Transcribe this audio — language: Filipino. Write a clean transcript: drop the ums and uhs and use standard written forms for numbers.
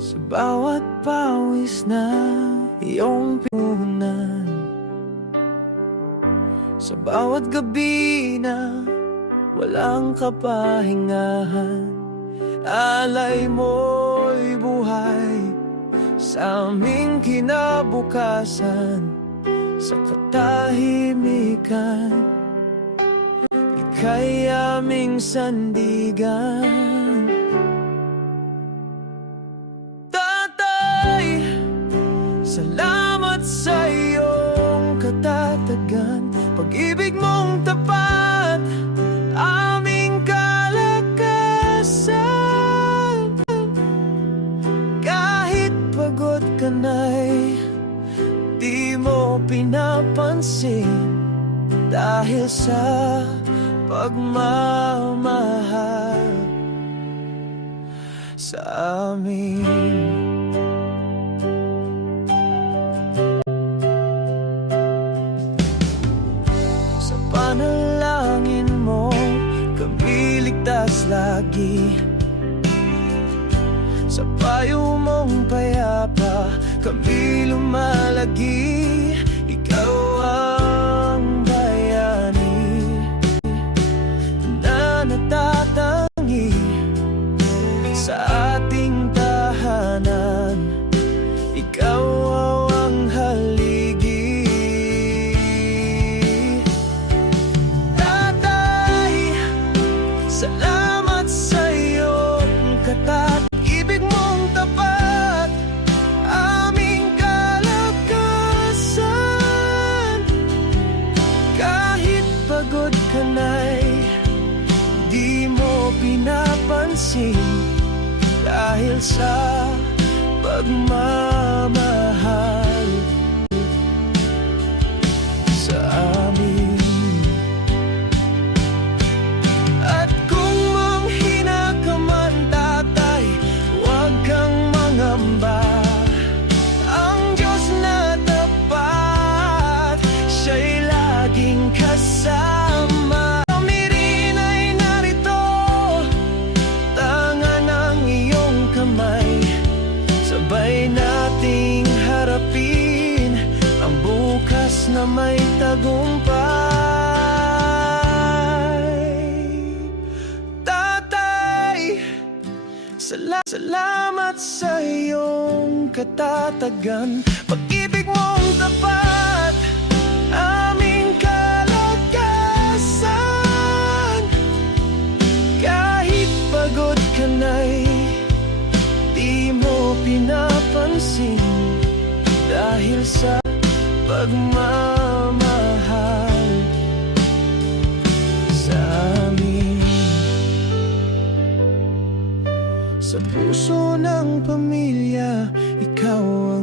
Sa bawat pawis na iyong pinuhunan, sa bawat gabi na walang kapahingahan, alay mo'y buhay sa aming kinabukasan. Sa katahimikan, ika'y aming sandigan. Tatay, salamat sa iyong katatagan, pag-ibig mong tapat, aming kalakasan. Kahit pagod ka na'y di mo pinapansin, dahil sa pagmamahal sa amin. Sa panalangin mo kami ligtas lagi, sa payo mong payapa kami lumalagi. Ikaw ang bayani na natatangi sa ating tahanan. Ikaw ang haligi. Tatay, salamat sa iyong katat, ibig mong tapat, aming kalakasan. Kahit pagod ka na'y di mo pinapansin, dahil sa pagmamahal sa amin. At kung manghina ka man, tatay, huwag kang mangamba. Ang Diyos na tapat, siya'y laging kasama. Kami rin ay narito, tanga ng iyong kamay, sabay nating harapin ang bukas na may tagumpay. Tatay, salamat sa iyong katatagan, pag-ibig mong tapat, aming kalakasan. Kahit pagod ka na'y di mo pinapansin, dahil sa pagmamahal sa amin. Sa puso ng pamilya, ikaw ang